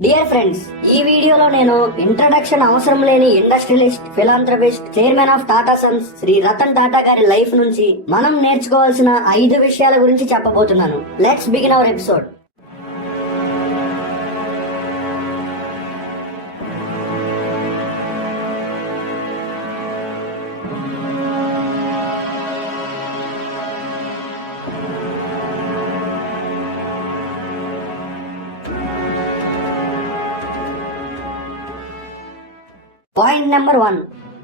Dear friends, ఈ వీడియోలో నేను ఇంట్రడక్షన్ అవసరం లేని industrialist, philanthropist, chairman of Tata sons Shri Ratan Tata గారి లైఫ్ నుంచి మనం నేర్చుకోవాల్సిన 5 విషయాల గురించి చెప్పబోతున్నాను. Let's begin our episode. Point number 1,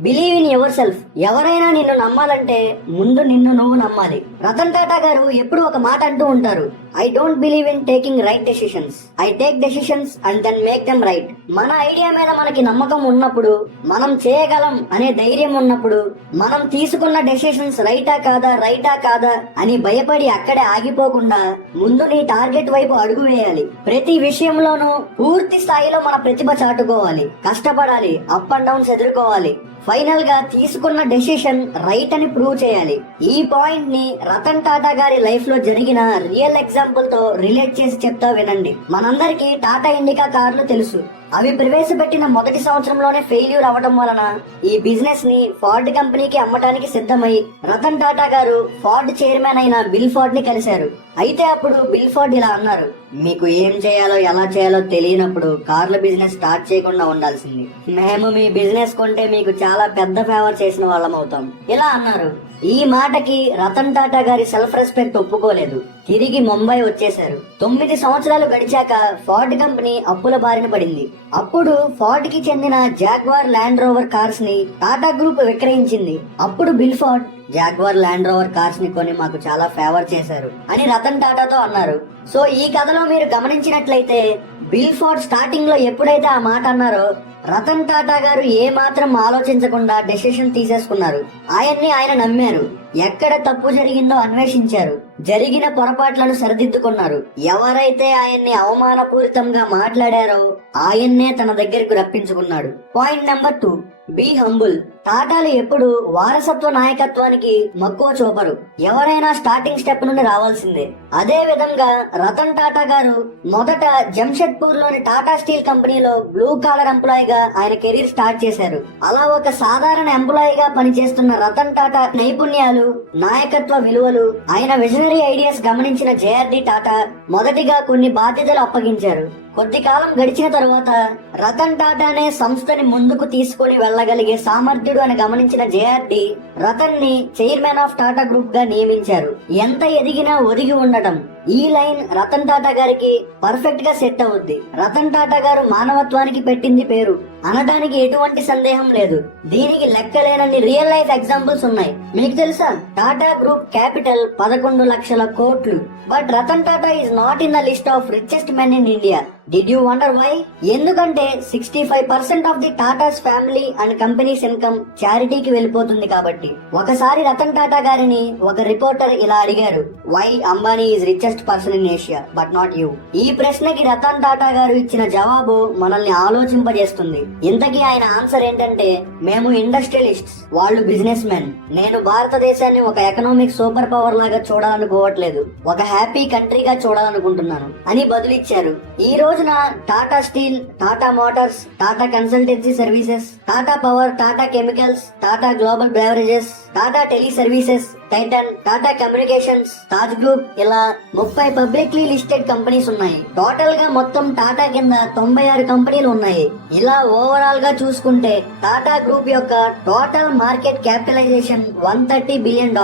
believe in yourself. ఎవరైనా నిన్ను నమ్మాలంటే ముందు నిన్ను నువ్వు నమ్మాలి. రతన్ టాటా గారు ఎప్పుడు ఒక మాట అంటూ ఉంటారు, I don't believe in taking right decisions, I take decisions and then make them right. మన ఐడియా మీద మనకి నమ్మకం ఉన్నప్పుడు, మనం చేయగలం అనే ధైర్యం ఉన్నప్పుడు, మనం తీసుకున్న డెసిషన్స్ రైటా కాదా అని భయపడి అక్కడే ఆగిపోకుండా ముందు నీ టార్గెట్ వైపు అడుగు వేయాలి. ప్రతి విషయంలోనూ పూర్తి స్థాయిలో మన ప్రతిభ చాటుకోవాలి, కష్టపడాలి, అప్ అండ్ డౌన్స్ ఎదుర్కోవాలి. ఫైనల్ గా తీసుకున్న డెసిషన్ రైట్ అని ప్రూవ్ చేయాలి. ఈ పాయింట్ ని రతన్ టాటా గారి లైఫ్ లో జరిగిన రియల్ ఎగ్జాంపుల్ తో రిలేట్ చేసి చెప్తా వినండి. మనందరికీ టాటా ఇండికా కార్లు తెలుసు. అవి ప్రవేశపెట్టిన మొదటి సంవత్సరంలోనే ఫెయిల్యూర్ అవడం వలన ఈ బిజినెస్ ని ఫోర్డ్ కంపెనీకి అమ్మటానికి సిద్ధమై రతన్ టాటా గారు ఫోర్డ్ చైర్మన్ అయిన బిల్ ఫోర్డ్ ని కలిశారు. అయితే అప్పుడు బిల్ ఫోర్డ్ ఇలా అన్నారు, మీకు ఏం చేయాలో ఎలా చేయాలో తెలియనప్పుడు కార్ల బిజినెస్ స్టార్ట్ చేయకుండా ఉండాల్సింది. మేము మీ బిజినెస్ కొంటే మీకు చాలా పెద్ద ఫేవర్ చేసిన వాళ్ళం అవుతాం ఇలా అన్నారు. ఈ మాటకి రతన్ టాటా గారి సెల్ఫ్ రెస్పెక్ట్ ఒప్పుకోలేదు. తిరిగి ముంబై వచ్చేశారు. 9 సంవత్సరాలు గడిచాక ఫోర్డ్ కంపెనీ అప్పుల బారిన పడింది. అప్పుడు ఫోర్డ్ కి చెందిన జాగ్వార్ ల్యాండ్ రోవర్ కార్స్ ని టాటా గ్రూప్ విక్రయించింది. అప్పుడు bill Ford jaguar land rover cars ని కొని మాకు చాలా ఫేవర్ చేశారు అని రతన్ టాటాతో అన్నారు. సో ఈ కథలో మీరు గమనించినట్లయితే బిల్ ఫోర్డ్ స్టార్టింగ్ లో ఎప్పుడైతే ఆ మాట అన్నారో రతన్ టాటా గారు ఏ మాత్రం ఆలోచించకుండా డెసిషన్ తీసేసుకున్నారు. ఆయన్ని ఆయన నమ్మారు. ఎక్కడ తప్పు జరిగిందో అన్వేషించారు. జరిగిన పొరపాట్లను సరిదిద్దుకున్నారు. ఎవరైతే ఆయన్ని అవమానపూరితంగా మాట్లాడారో ఆయన్నే తన దగ్గరకు రప్పించుకున్నాడు. Point number 2, be humble. టాటాలు ఎప్పుడు వారసత్వ నాయకత్వానికి మక్కువ చూపరు. ఎవరైనా స్టార్టింగ్ స్టెప్ నుండి రావాల్సిందే. అదే విధంగా రతన్ టాటా గారు మొదట జంషెడ్పూర్ లోని టాటా స్టీల్ కంపెనీలో బ్లూ కాలర్ ఎంప్లాయ్ గా ఆయన కెరీర్ స్టార్ట్ చేశారు. అలా ఒక సాధారణ ఎంప్లాయ్ గా పనిచేస్తున్న రతన్ టాటా నైపుణ్యాలు, నాయకత్వ విలువలు, ఆయన విజనరీ ఐడియాస్ గమనించిన జేఆర్డి టాటా మొదటిగా కొన్ని బాధ్యతలు అప్పగించారు. కొద్ది కాలం గడిచిన తరువాత రతన్ టాటానే సంస్థని ముందుకు తీసుకుని వెళ్లగలిగే సామర్థ్యుడు అని గమనించిన జేఆర్డి రతన్ ని చైర్మన్ ఆఫ్ టాటా గ్రూప్ గా నియమించారు. ఎంత ఎదిగినా ఒదిగి ఉండడం, ఈ లైన్ రతన్ టాటా గారికి పర్ఫెక్ట్ గా సెట్ అవుద్ది. రతన్ టాటా గారు మానవత్వానికి పెట్టింది పేరు అనడానికి ఎటువంటి సందేహం లేదు. దీనికి లెక్కలేనన్ని రియల్ లైఫ్ ఎగ్జాంపుల్స్ ఉన్నాయి. మీకు తెలుసా, టాటా గ్రూప్ క్యాపిటల్ 11 లక్షల కోట్లు. But Ratan Tata is not in the list of richest men in India. Did you wonder why? ఎందుకంటే 65% of the Tata's family and companies income చారిటీకి వెళ్ళిపోతుంది కాబట్టి. ఒకసారి రతన్ టాటా గారిని ఒక రిపోర్టర్ ఇలా అడిగారు, why Ambani is richest person in Asia but not you. ఈ ప్రశ్నకి రతన్ టాటా గారు ఇచ్చిన జవాబు మనల్ని ఆలోచింపజేస్తుంది. ఇంతకీ ఆయన ఆన్సర్ ఏంటంటే, మేము ఇండస్ట్రియలిస్ట్స్, వాళ్ళు బిజినెస్ మెన్. నేను భారతదేశాన్ని ఒక ఎకనామిక్ సూపర్ పవర్ లాగా చూడాలనుకోవట్లేదు, ఒక హ్యాపీ కంట్రీగా చూడాలనుకుంటున్నాను అని బదులిచ్చారు. ఈ రోజున Tata steel, Tata Motors, Tata consultancy services, Tata power, Tata chemicals, Tata global beverages, Tata tele services, Titan, Tata communications, Taj group, ఇలా 30 పబ్లిక్లీ లిస్టెడ్ కంపెనీస్ ఉన్నాయి. టోటల్ గా మొత్తం టాటా కింద 96 కంపెనీలు ఉన్నాయి. ఇలా ఓవరాల్ గా చూసుకుంటే టాటా గ్రూప్ యొక్క total market capitalisation $130 billion.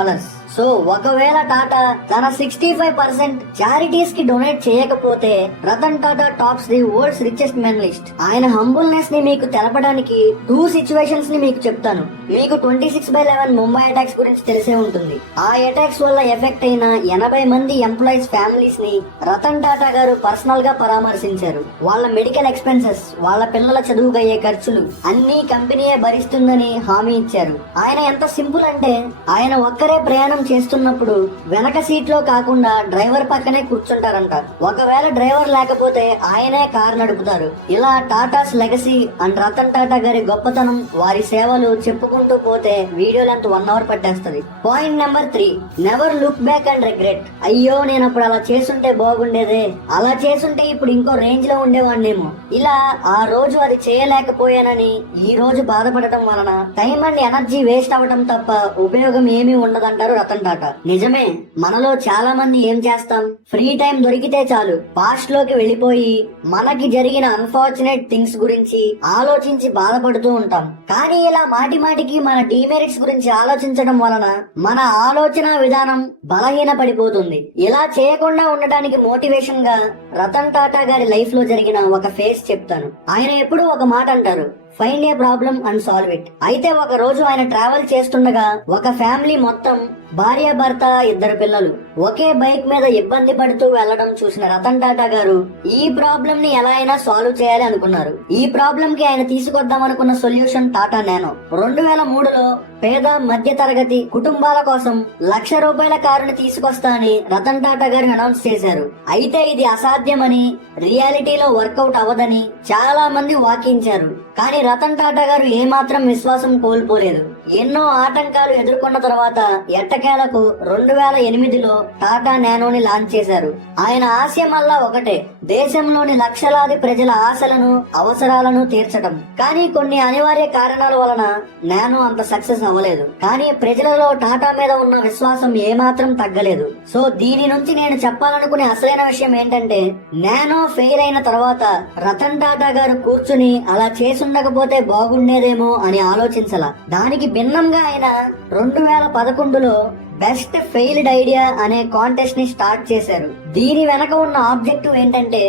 So ఒకవేళ టాటా తన 65% చారిటీస్ కి డొనేట్ చేయకపోతే Ratan Tata tops the world's richest men list. ఆయన హంబుల్నెస్ ని మీకు తెలపడానికి 2 సిచ్యువేషన్స్ ని మీకు చెప్తాను. మీకు 26/11 ముంబై అటాక్స్ గురించి తెలిసే ఉంటుంది. ఆ అటాక్స్ వల్ల ఎఫెక్ట్ అయిన 80 మంది ఎంప్లాయీస్ ఫ్యామిలీస్ ని రతన్ టాటా గారు పర్సనల్ గా పరామర్శించారు. వాళ్ళ మెడికల్ ఎక్స్పెన్సెస్, వాళ్ళ పిల్లల చదువుకయ్యే ఖర్చులు అన్ని కంపెనీయే భరిస్తుందని హామీ ఇచ్చారు. ఆయన ఎంత సింపుల్ అంటే, ఆయన ఒక్కరే ప్రయాణం చేస్తున్నప్పుడు వెనక సీట్ లో కాకుండా డ్రైవర్ పక్కనే కూర్చుంటారంట. ఒకవేళ డ్రైవర్ లేకపోతే ఆయనే కార్ నడుపుతారు. ఇలా టాటాస్ లెగసీ అండ్ రతన్ టాటా గారి గొప్పతనం, వారి సేవలు చెప్పుకుంటూ పోతే వీడియో లెంత్ 1 అవర్ పట్టేస్తది. Point number 3, never look back and regret. అయ్యో నేను అప్పుడు అలా చేసుంటే బాగుండేదే, అలా చేసుంటే ఇప్పుడు ఇంకో రేంజ్ లో ఉండేవాడినేమో, ఇలా ఆ రోజు అది చేయలేకపోయానని ఈ రోజు బాధపడటం వలన టైం అండ్ ఎనర్జీ వేస్ట్ అవ్వడం తప్ప ఉపయోగం ఏమీ ఉండదంటారు రతన్ టాటా. నిజమే, మనలో చాలా మంది ఏం చేస్తాం, ఫ్రీ టైం దొరికితే చాలు పాస్ట్ లోకి వెళ్ళిపోయి మనకి జరిగిన అన్ఫార్చునేట్ థింగ్స్ గురించి ఆలోచించి బాధపడుతూ ఉంటాం. కానీ ఇలా మాటి మాటికి మన డిమెరిట్స్ గురించి ఆలోచించడం వలన మన ఆలోచన విధానం బలహీన పడిపోతుంది. ఇలా చేయకుండా ఉండటానికి మోటివేషన్ గా రతన్ టాటా గారి లైఫ్ లో జరిగిన ఒక ఫేస్ చెప్తాను. ఆయన ఎప్పుడూ ఒక మాట అంటారు, find a problem and solve it. అయితే ఒక రోజు ఆయన ట్రావెల్ చేస్తుండగా ఒక ఫ్యామిలీ మొత్తం భార్య భర్త 2 పిల్లలు ఒకే బైక్ మీద ఇబ్బంది పడుతూ వెళ్లడం చూసిన రతన్ టాటా గారు ఈ ప్రాబ్లం ని ఎలా అయినా సాల్వ్ చేయాలి అనుకున్నారు. ఈ ప్రాబ్లం కి ఆయన తీసుకొద్దాం అనుకున్న సొల్యూషన్ టాటా నానో. 2003లో పేద మధ్య తరగతి కుటుంబాల కోసం ₹1,00,000 కారుని తీసుకొస్తా అని రతన్ టాటా గారు అనౌన్స్ చేశారు. అయితే ఇది అసాధ్యమని, రియాలిటీలో వర్కౌట్ అవ్వదని చాలా మంది వాకించారు. కానీ రతన్ టాటా గారు ఏమాత్రం విశ్వాసం కోల్పోలేదు. ఎన్నో ఆటంకాలు ఎదుర్కొన్న తర్వాత ఎట్టకేలకు 2008లో టాటా నానోని లాంచ్ చేశారు. ఆయన ఆశయమల్లా ఒకటే, దేశంలోని లక్షలాది ప్రజల ఆశలను అవసరాలను తీర్చడం. కానీ కొన్ని అనివార్య కారణాల వలన నానో అంత సక్సెస్ అవ్వలేదు. కానీ ప్రజలలో టాటా మీద ఉన్న విశ్వాసం ఏమాత్రం తగ్గలేదు. సో దీని నుంచి నేను చెప్పాలనుకునే అసలైన విషయం ఏంటంటే, నానో ఫెయిల్ అయిన తర్వాత రతన్ టాటా గారు కూర్చుని అలా చేసుండకపోతే బాగుండేదేమో అని ఆలోచించాల. దానికి భిన్నంగా ఆయన 2011లో బెస్ట్ ఫెయిల్డ్ ఐడియా అనే కాంటెస్ట్ ని స్టార్ట్ చేశారు. దీని వెనక ఉన్న ఆబ్జెక్టివ్ ఏంటంటే,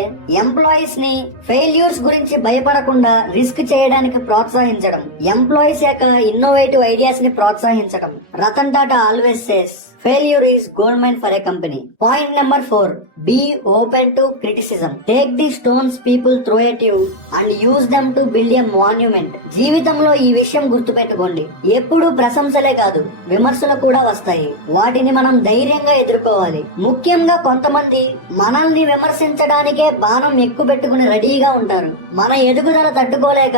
ఎంప్లాయీస్ ని ఫెయిల్యూర్స్ గురించి భయపడకుండా రిస్క్ చేయడానికి ప్రోత్సహించడం, ఎంప్లాయీస్ యొక్క ఇన్నోవేటివ్ ఐడియాస్ ని ప్రోత్సహించడం. Ratan Tata always says failure is gold mine for a company. Point number 4, be open to criticism. Take the stones people throw at you and use them to build a monument. జీవితంలో ఈ విషయం గుర్తుపెట్టుకోండి, ఎప్పుడు ప్రశంసలే కాదు విమర్శలు కూడా వస్తాయి. వాటిని మనం ధైర్యంగా ఎదుర్కోవాలి. ముఖ్యంగా కొంతమంది మనల్ని విమర్శించడానికే బాణం ఎక్కువ పెట్టుకుని రెడీగా ఉంటారు. మన ఎదుగుదల తట్టుకోలేక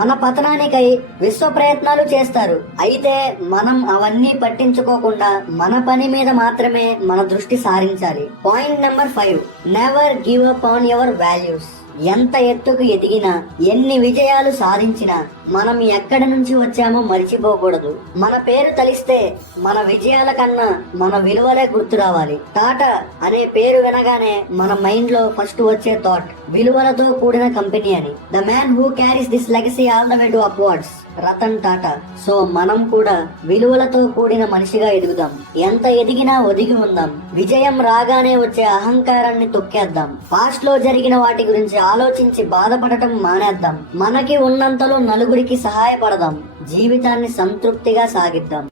మన పతనానికై విశ్వ ప్రయత్నాలు చేస్తారు. అయితే మనం అవన్నీ పట్టించుకోకుండా మన పని మీద మాత్రమే మన దృష్టి సారించాలి. Point number 5, never give up on your values. ఎంత ఎత్తుకు ఎదిగినా, ఎన్ని విజయాలు సాధించినా మనం ఎక్కడి నుంచి వచ్చామో మర్చిపోకూడదు. మన పేరు తలిస్తే మన విజయాల కన్నా మన విలువలే గుర్తు రావాలి. టాటా అనే పేరు వినగానే మన మైండ్ లో ఫస్ట్ వచ్చే థాట్ విలువలతో కూడిన కంపెనీ అని. The man who carries this legacy all the way to upwards, Ratan Tata. So మనం కూడా విలువలతో కూడిన మనిషిగా ఎదుగుదాం. ఎంత ఎదిగినా ఒదిగి ఉందాం. విజయం రాగానే వచ్చే అహంకారాన్ని తొక్కేద్దాం. పాస్ట్ లో జరిగిన వాటి గురించి ఆలోచించి బాధపడటం మానేద్దాం. మనకి ఉన్నంతలో నలుగురికి సహాయపడదాం. జీవితాన్ని సంతృప్తిగా సాగిద్దాం.